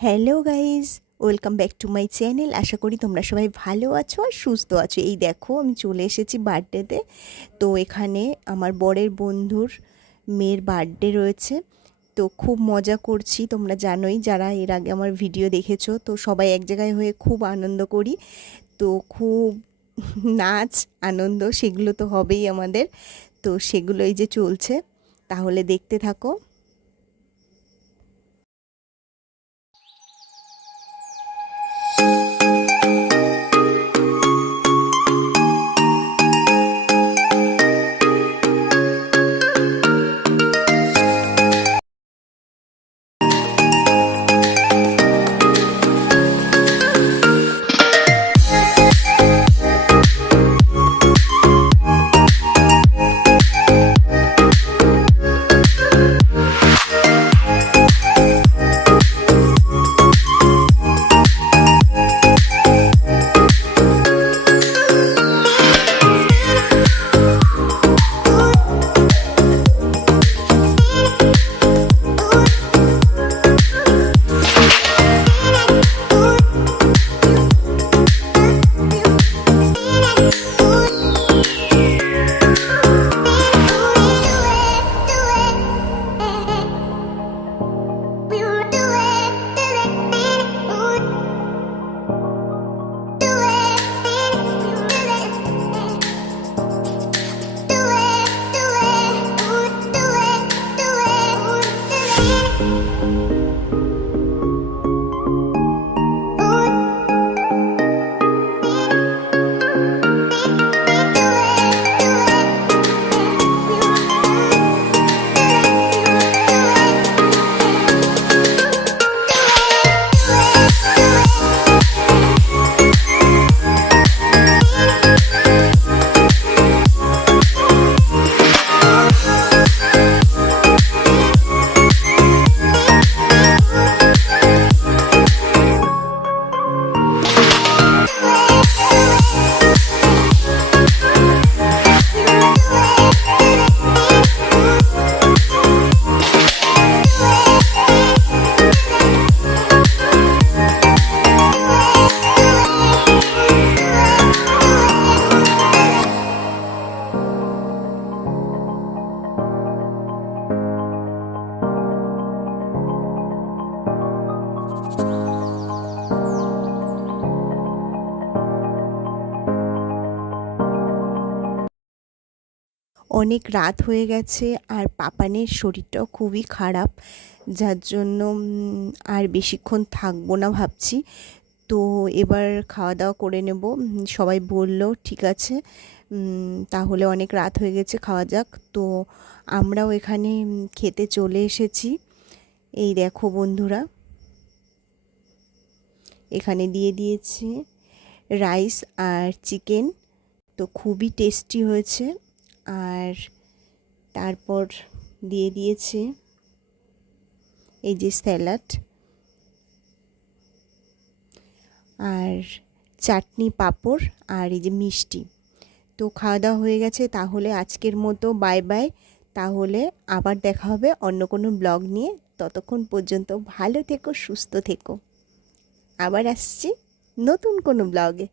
Hello guys welcome back to my channel আশা করি তোমরা সবাই ভালো আছো আর সুস্থ আছো। এই দেখো, আমি চলে এসেছি বার্থডেতে তো। এখানে আমার বরের বন্ধুর মেয়ের বার্থডে রয়েছে। তো খুব মজা করছি, তোমরা জানোই, যারা এর আগে আমার ভিডিও দেখেছ, তো সবাই এক জায়গায় হয়ে খুব আনন্দ করি। তো খুব নাচ, আনন্দ, সেগুলো তো হবেই আমাদের। তো সেগুলোই যে চলছে, তাহলে দেখতে থাকো। অনেক রাত হয়ে গেছে আর পাপানের শরীরটাও খুবই খারাপ, যার জন্য আর বেশিক্ষণ থাকব না ভাবছি। তো এবার খাওয়া দাওয়া করে নেব। সবাই বলল, ঠিক আছে তাহলে অনেক রাত হয়ে গেছে, খাওয়া যাক। তো আমরাও এখানে খেতে চলে এসেছি। এই দেখো বন্ধুরা, এখানে দিয়ে দিয়েছে রাইস আর চিকেন। তো খুবই টেস্টি হয়েছে। আর তারপর দিয়ে দিয়েছে এই যে স্যালাড আর চাটনি পাঁপড় আর এই যে মিষ্টি। তো খাওয়া দাওয়া হয়ে গেছে, তাহলে আজকের মতো বাই বাই তাহলে আবার দেখা হবে অন্য কোনো ব্লগ নিয়ে। ততক্ষণ পর্যন্ত ভালো থেকো, সুস্থ থেকো। আবার আসছি নতুন কোনো ব্লগে